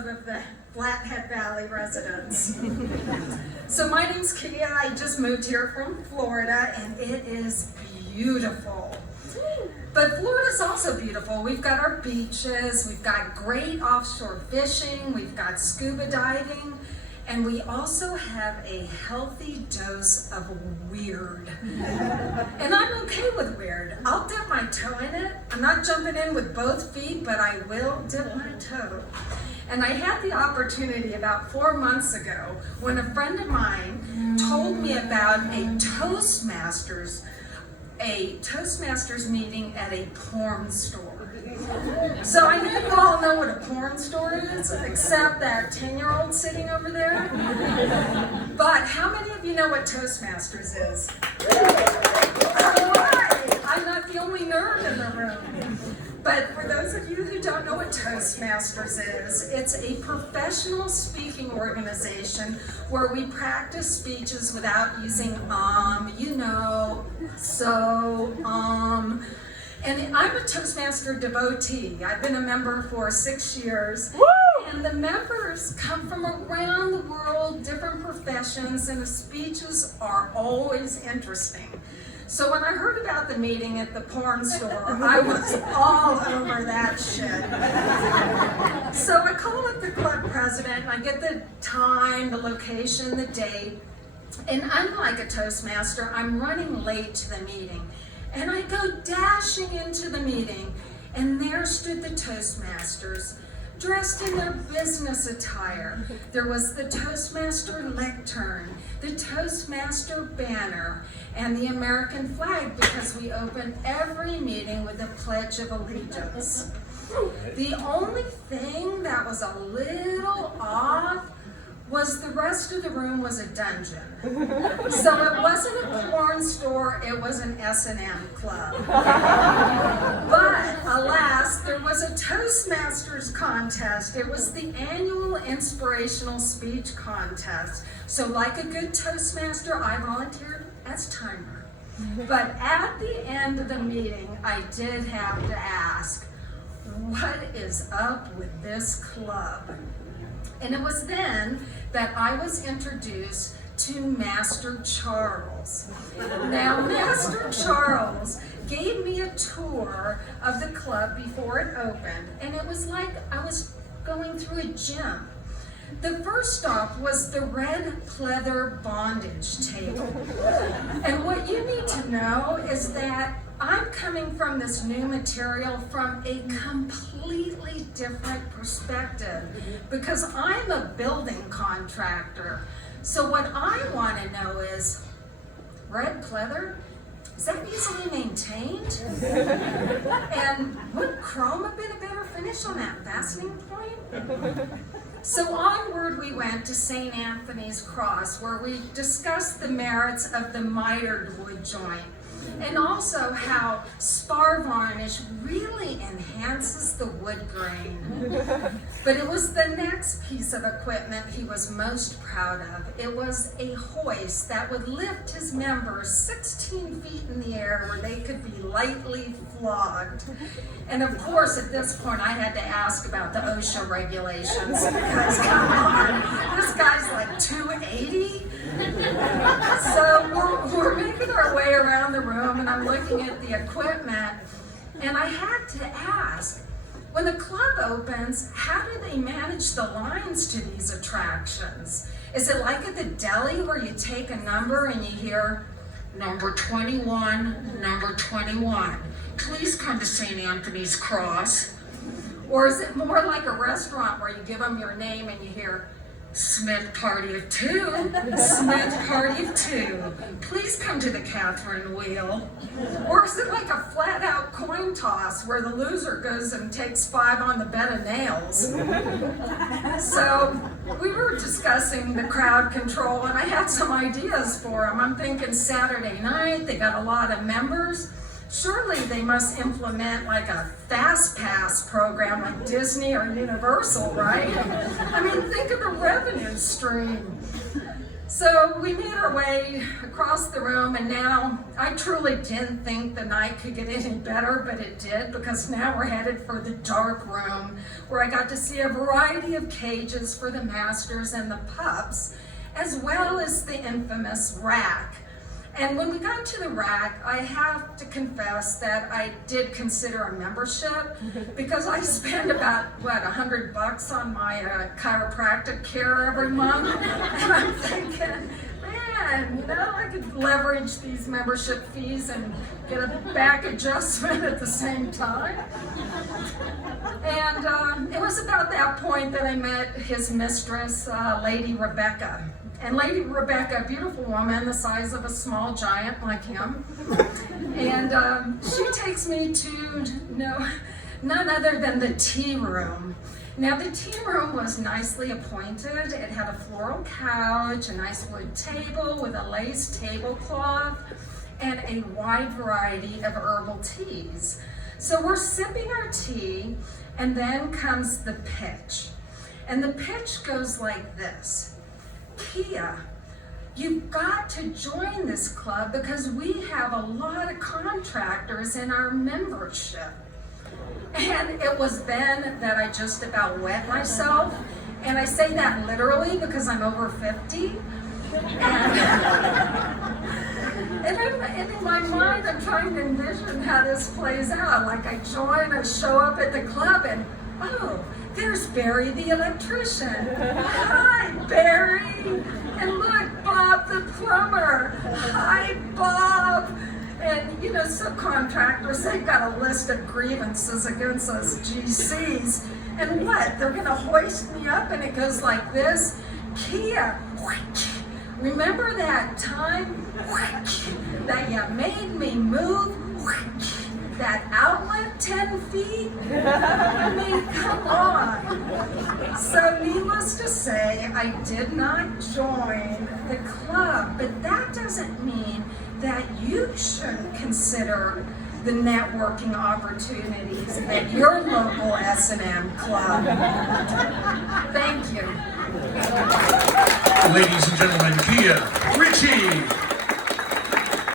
some of the Flathead Valley residents. So my name's Kia. I just moved here from Florida, and it is beautiful. But Florida's also beautiful. We've got our beaches, we've got great offshore fishing, we've got scuba diving, and we also have a healthy dose of weird. And I'm okay with weird. I'll dip my toe in it. I'm not jumping in with both feet, but I will dip my toe. And I had the opportunity about 4 months ago when a friend of mine told me about a Toastmasters meeting at a porn store. So I know you all know what a porn store is, except that 10-year-old sitting over there. But how many of you know what Toastmasters is? All right, I'm not the only nerd in the room. But for those of you who don't know what Toastmasters is, it's a professional speaking organization where we practice speeches without using you know, so, And I'm a Toastmaster devotee. I've been a member for 6 years. Woo! And the members come from around the world, different professions, and the speeches are always interesting. So when I heard about the meeting at the porn store, I was all over that shit. So I call up the club president, and I get the time, the location, the date, and unlike a Toastmaster, I'm running late to the meeting. And I go dashing into the meeting, and there stood the Toastmasters, dressed in their business attire. There was the Toastmaster lectern, the Toastmaster banner, and the American flag, because we open every meeting with the Pledge of Allegiance. The only thing that was a little off was the rest of the room was a dungeon. So it wasn't a porn store, it was an S&M club. But alas, there was a Toastmasters contest. It was the annual inspirational speech contest. So like a good Toastmaster, I volunteered as timer. But at the end of the meeting, I did have to ask, what is up with this club? And it was then that I was introduced to Master Charles. Now, Master Charles gave me a tour of the club before it opened, and it was like I was going through a gym. The first stop was the red pleather bondage table. And what you need to know is that I'm coming from this new material from a completely different perspective because I'm a building contractor. So what I want to know is, red pleather, is that easily maintained? And would chrome have been a better finish on that fastening point? So onward we went to St. Anthony's Cross, where we discussed the merits of the mitered wood joint, and also how spar varnish really enhances the wood grain. But it was the next piece of equipment he was most proud of. It was a hoist that would lift his members 16 feet in the air where they could be lightly flogged. And of course, at this point, I had to ask about the OSHA regulations because, come on, this guy's like 280. So we're making our way around the room, and I'm looking at the equipment, and I had to ask, when the club opens, how do they manage the lines to these attractions? Is it like at the deli where you take a number and you hear, number 21, number 21, please come to St. Anthony's Cross? Or is it more like a restaurant where you give them your name and you hear, Smith Party of 2, Smith Party of 2, please come to the Catherine Wheel? Or is it like a flat out coin toss where the loser goes and takes 5 on the bed of nails? So we were discussing the crowd control, and I had some ideas for them. I'm thinking Saturday night, they got a lot of members. Surely they must implement like a fast pass program like Disney or Universal, right? I mean, think of the revenue stream. So we made our way across the room, and now I truly didn't think the night could get any better, but it did, because now we're headed for the dark room, where I got to see a variety of cages for the masters and the pups, as well as the infamous rack. And when we got to the rack, I have to confess that I did consider a membership, because I spend about, what, $100 on my chiropractic care every month. And I'm thinking, man, you know, I could leverage these membership fees and get a back adjustment at the same time. And it was about that point that I met his mistress, Lady Rebecca. And Lady Rebecca, a beautiful woman the size of a small giant like him. And she takes me to none other than the tea room. Now the tea room was nicely appointed. It had a floral couch, a nice wood table with a lace tablecloth, and a wide variety of herbal teas. So we're sipping our tea, and then comes the pitch. And the pitch goes like this. Kia, you've got to join this club because we have a lot of contractors in our membership. And it was then that I just about wet myself. And I say that literally because I'm over 50. And in my mind, I'm trying to envision how this plays out. Like I join, I show up at the club, and oh, there's Barry the electrician. Hi, Barry. And look, Bob the plumber. Hi, Bob. And you know, subcontractors, they've got a list of grievances against us GCs. And what? They're gonna hoist me up and it goes like this. Kia, remember that time that you made me move? That outlet 10 feet? I mean, come on. So needless to say, I did not join the club, but that doesn't mean that you shouldn't consider the networking opportunities at your local S&M club. Thank you. Ladies and gentlemen, Kia Ritchie.